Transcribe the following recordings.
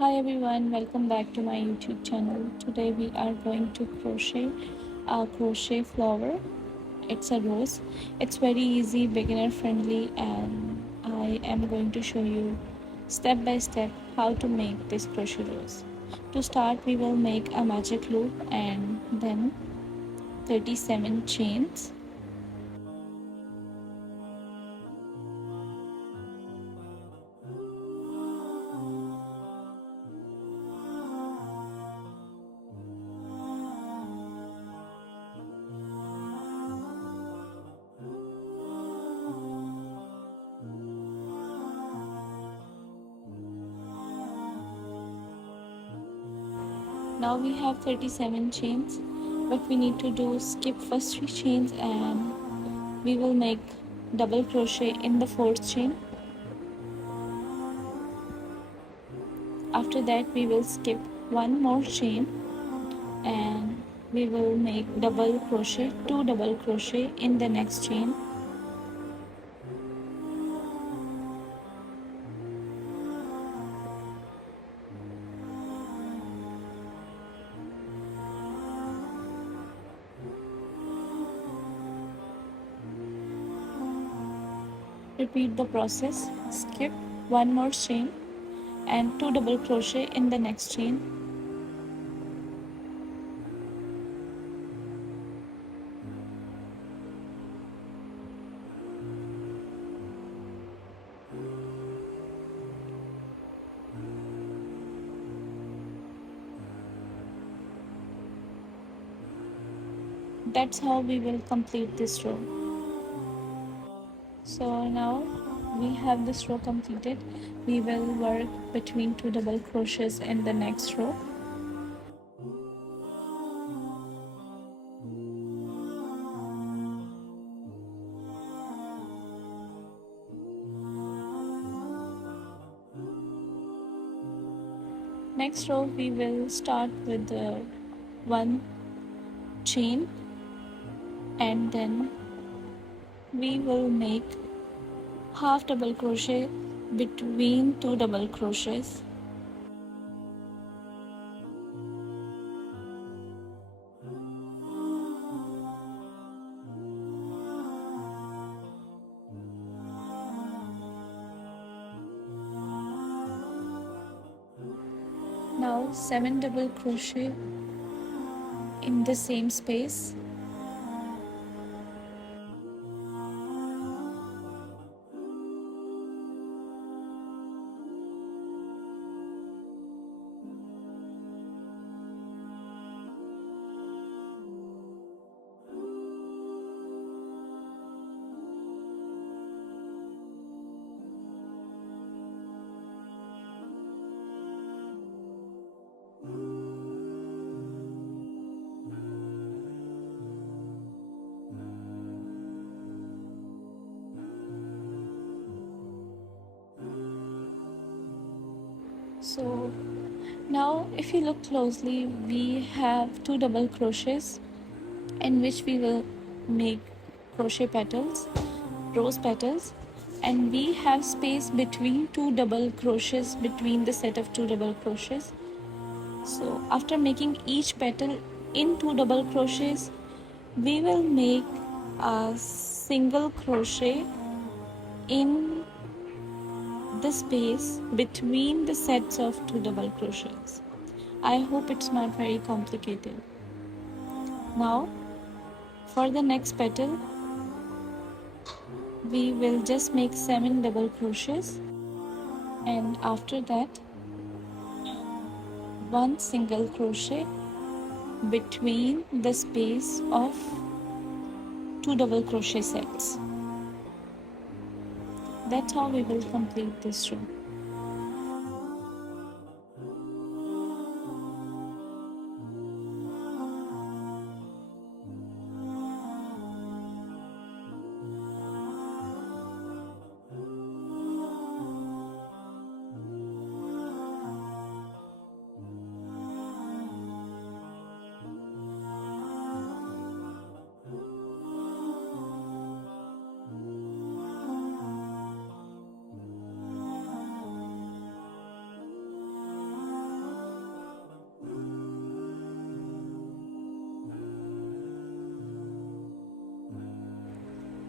Hi everyone, welcome back to my YouTube channel. Today we are going to crochet a crochet flower. It's a rose. It's very easy, beginner friendly, and I am going to show you step by step how to make this crochet rose. To start, we will make a magic loop and then 37 chains. Now we have 37 chains. What we need to do is skip first 3 chains and we will make double crochet in the fourth chain. After that we will skip one more chain and we will make double crochet, 2 double crochet in the next chain. Repeat the process, skip one more chain and 2 double crochet in the next chain. That's how we will complete this row. So now we have this row completed. We will work between 2 double crochets in the next row. Next row we will start with the 1 chain and then we will make half double crochet between 2 double crochets. Now 7 double crochet in the same space. So now if you look closely, we have 2 double crochets in which we will make crochet petals, rose petals, and we have space between 2 double crochets between the set of 2 double crochets. So after making each petal in 2 double crochets, we will make a single crochet in the space between the sets of 2 double crochets. I hope it's not very complicated. Now for the next petal we will just make 7 double crochets and after that 1 single crochet between the space of 2 double crochet sets. That's how we will complete this row.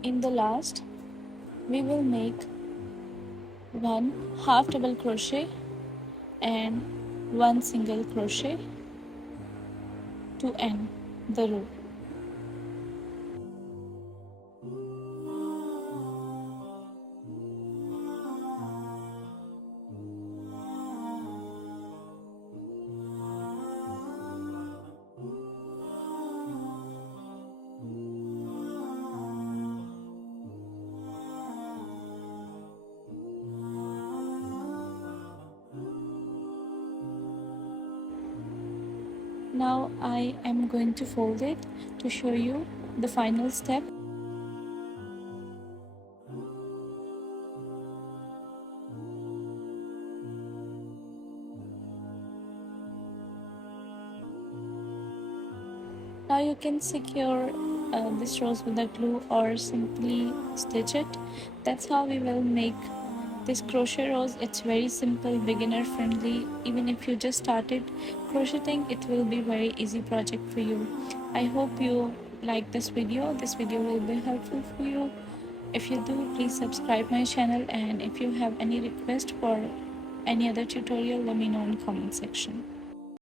In the last, we will make one half double crochet and one single crochet to end the row. Now I am going to fold it to show you the final step. Now you can secure this rose with a glue or simply stitch it. That's how we will make this crochet rose. It's very simple, beginner friendly. Even if you just started crocheting, it will be very easy project for you. I hope you like this video. This video will be helpful for you. If you do, please subscribe my channel, and if you have any request for any other tutorial, let me know in comment section.